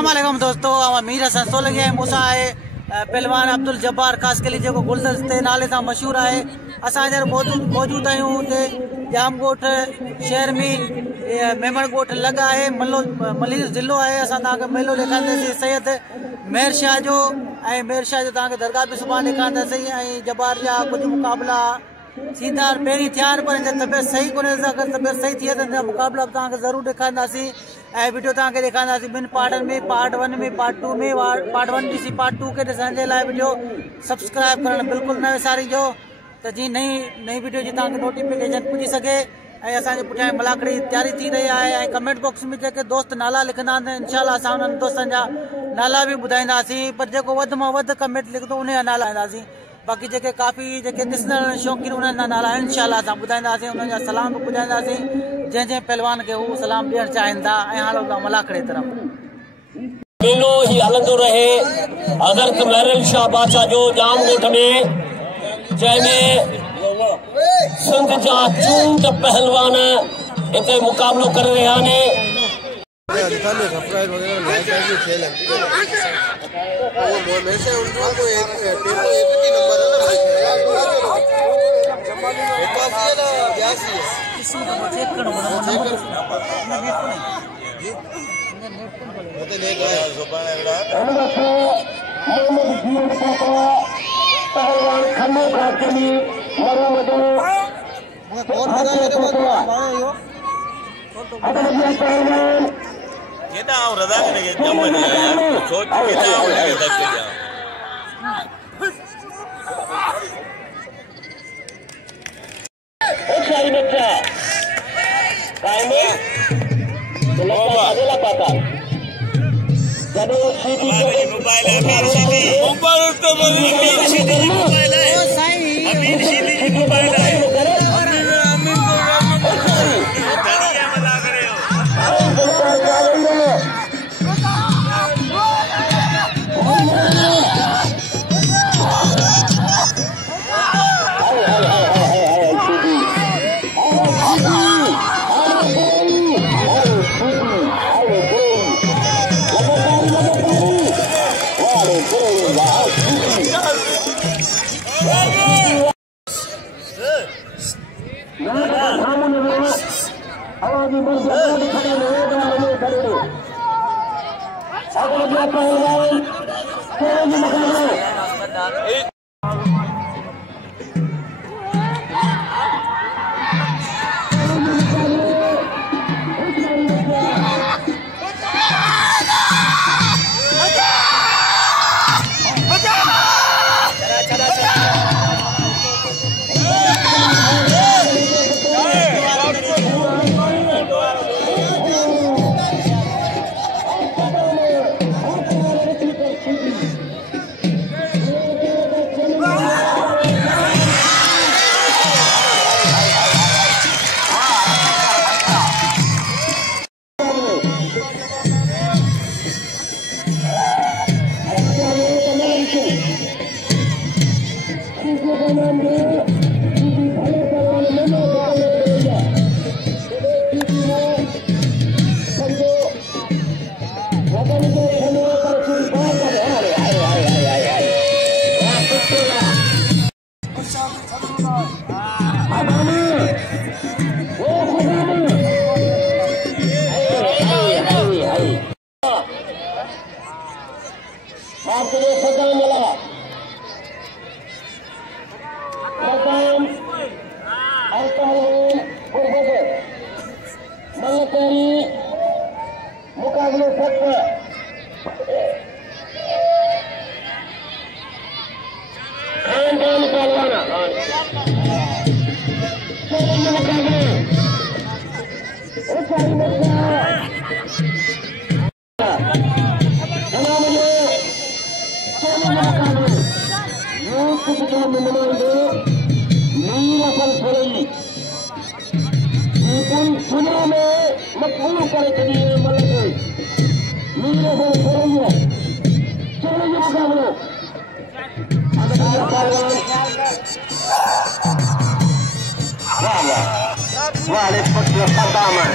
अस्सलाम वालेकुम दोस्तों, मीरहसन सोलगी है मूसा है पहलवान अब्दुल जब्बार खास कली जो गुलदस्ते नाले से मशहूर है। असां मौजूद आहियूं हुते जाम ॻोठ शहर में मेमण ॻोठ लॻा है, मलीर ज़िलो है। असां तव्हांखे मेलो ॾेखारींदासीं सैयद मेहर शाह जो, ऐं मेहर शाह जो तव्हांखे दरगाह बि सुभाणे ॾेखारींदासीं, ऐं जबार जा कुछ मुक़ाबला सीधा पहिरीं थिया आहिनि, पर तबियत सही कोन्हे। अगरि तबियत सही थिए त मुक़ाबला बि तव्हांखे ज़रूरु ॾेखारींदासीं ऐं वीडियो तव्हांखे ॾेखारींदासीं ॿिनि पार्टनि में, पार्ट 1 में, पार्ट 2 में। पार्ट 1 ॾिसी पार्ट 2 खे ॾिसण जे लाइ वीडियो सब्सक्राइब करणु बिल्कुलु न विसारिजो, त जीअं नई वीडियो जी तव्हांखे नोटिफिकेशन पुॼी सघे। ऐं असांजे पुठियां मलाखड़ी तयारी थी रही आहे, ऐं कमेंट बॉक्स में जेके दोस्त नाला लिखंदा आहिनि इंशाल्लाह असां उन्हनि दोस्तनि जा नाला बि ॿुधाईंदासीं, पर जेको वधि मां वधि कमेंट लिखंदो उन जा नाला ईंदासीं। बाक़ी जेके काफ़ी जेके ॾिसण शौक़ीन उन्हनि जा नाला इंशाल्लाह असां ॿुधाईंदासीं, उन्हनि जा सलाम बि पुॼाईंदासीं जंहिं पहलवान खे हू सलाम ॾियणु चाहिनि था। ऐं हाणे था मलाखड़े तरफ़ मेलो ही हलंदो रहे हज़रत महर शाह बादशाह जो जाम ॻोठ में, जंहिंमें सिंध जा चूंड पहलवान हिते मुक़ाबलो करे रहिया आहिनि। Damal.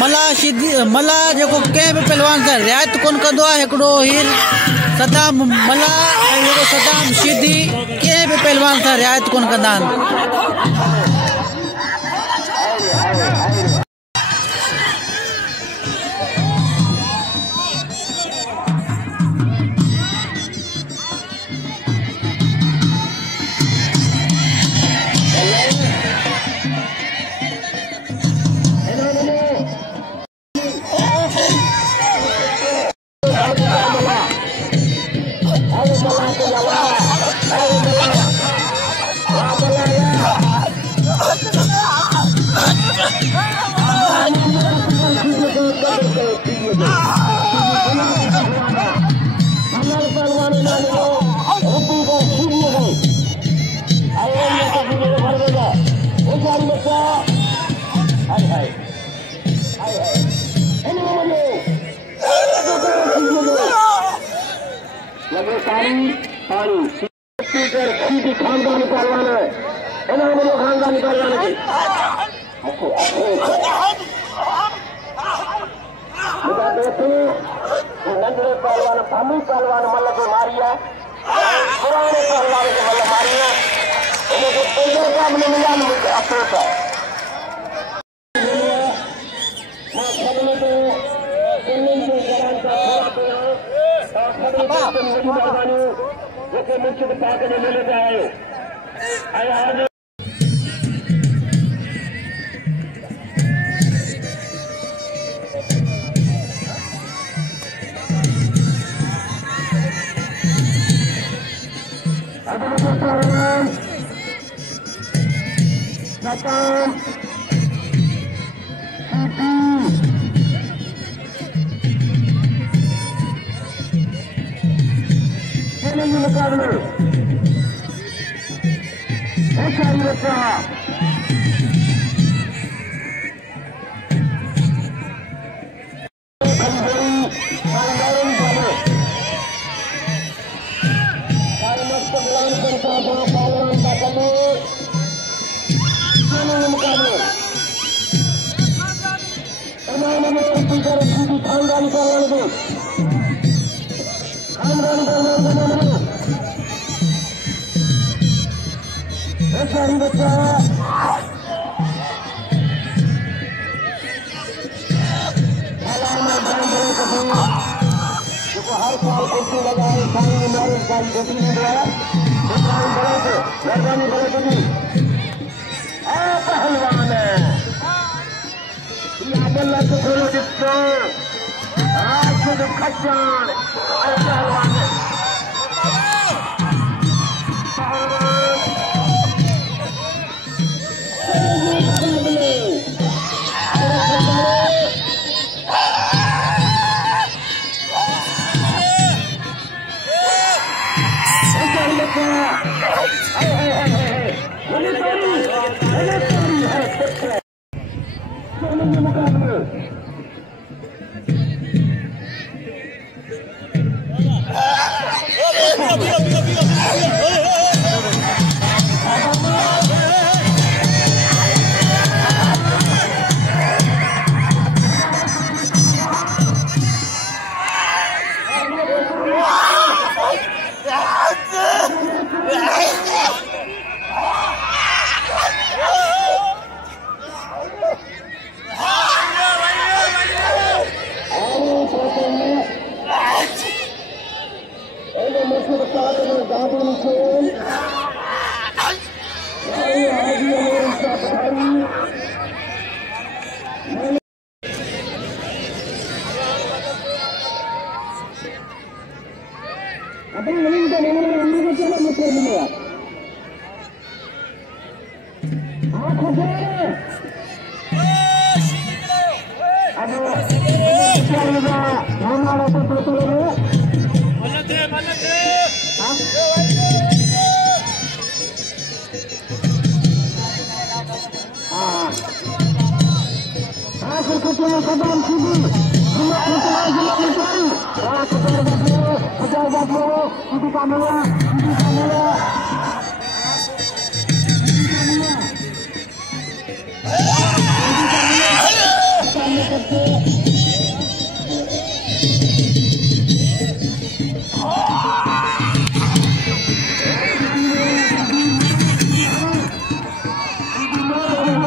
मला जेको कंहिं बि पहलवान सां रिआयत कोन कंदो आहे। हिकिड़ो हीर सदाम मला ऐं जेको सदाम शीदी कंहिं बि पहलवान सां रिआयत कोन कंदा आहिनि। खानदानी पहलवान है, खानदानी पहलवान है। नंढड़े पहलवान भामी पहलवान मल के मारी है, पुराने पहलवान के मल मारी है। इनके पंजे का अपने मिलान मुझे अफसोस है। मैं खबने को दिल्ली के जवान का थोड़ा पिया और खबने को मेरी मेहरबानी जैसे मुझे दिखा के मिले जाए। अयाज मुकाबले ऐसा ही बच्चा हर साल कुर्सी लगाए सामने हमारे साल कुर्सी नहीं दिया मेहरबानी बड़े पहलवान है खच्चान पहलवान है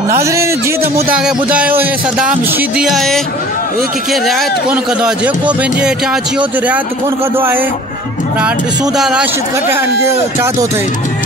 नाज़रीन जी त मूं तव्हांखे ॿुधायो हे सदाम शीदी आहे कंहिंखे रिआयत कोन कंदो आहे जेको पंहिंजे हेठां अची वियो त रिआयत कोन कंदो आहे पर हाणे ॾिसूं था राशिद कटाइण जो छा थो थिए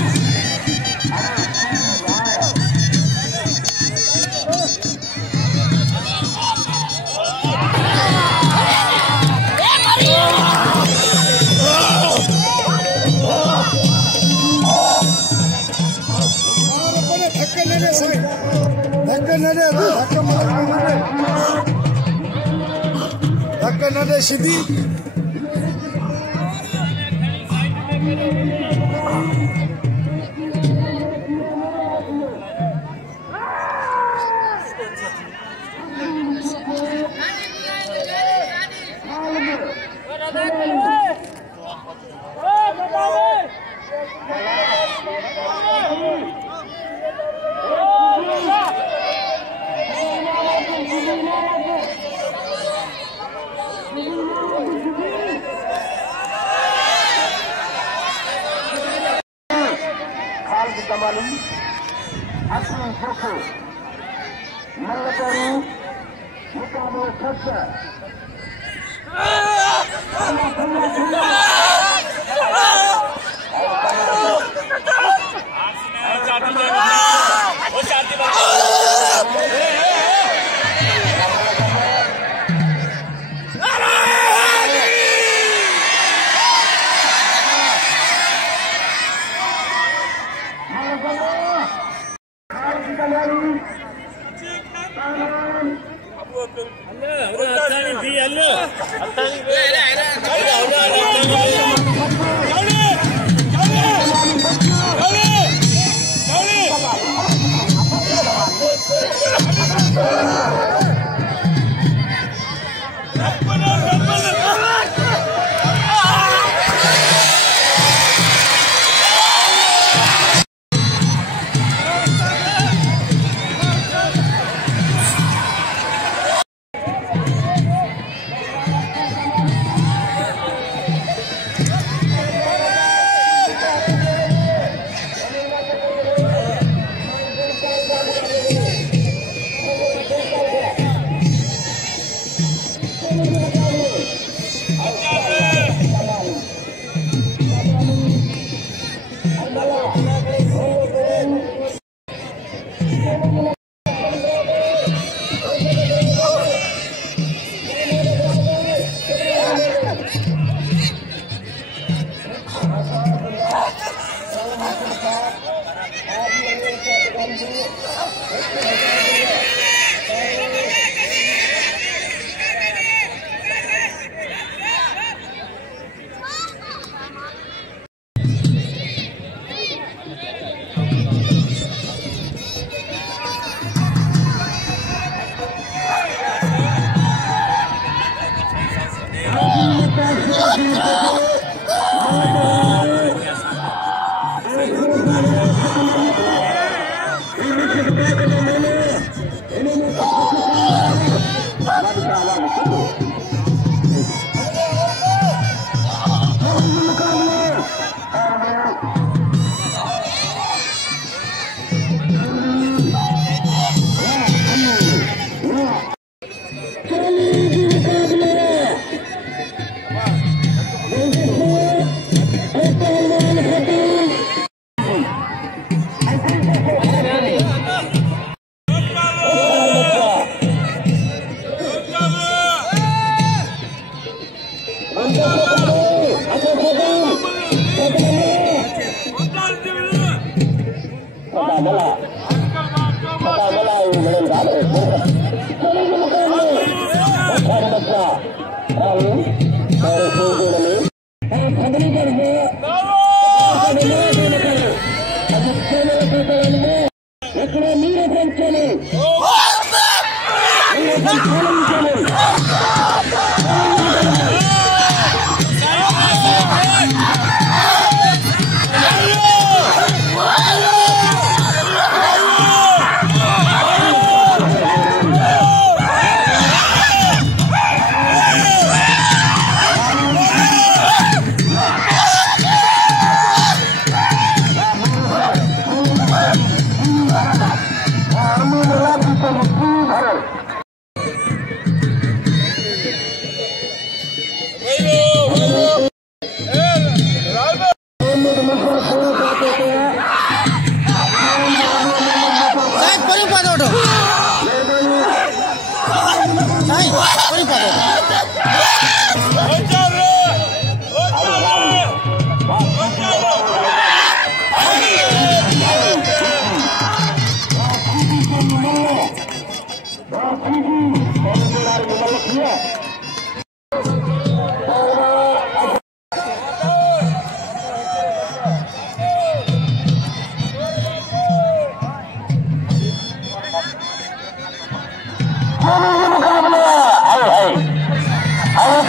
Sheedi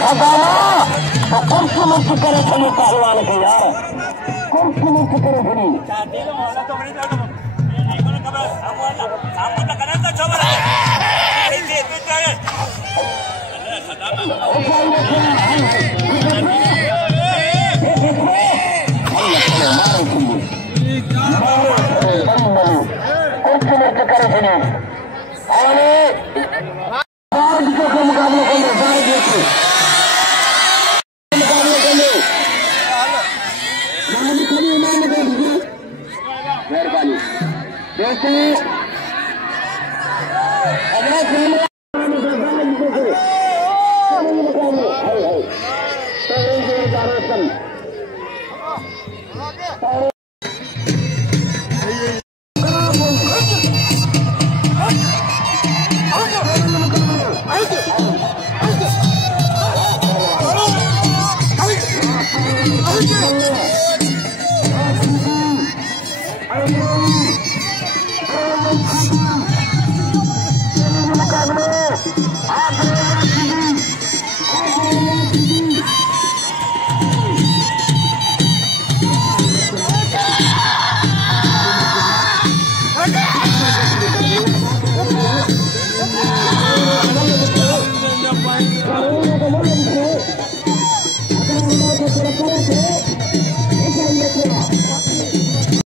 तो कुर्सी में करे छड़ी पहलवान के यार कुर्सी में करे छड़ी मेहरबानी दोस्तों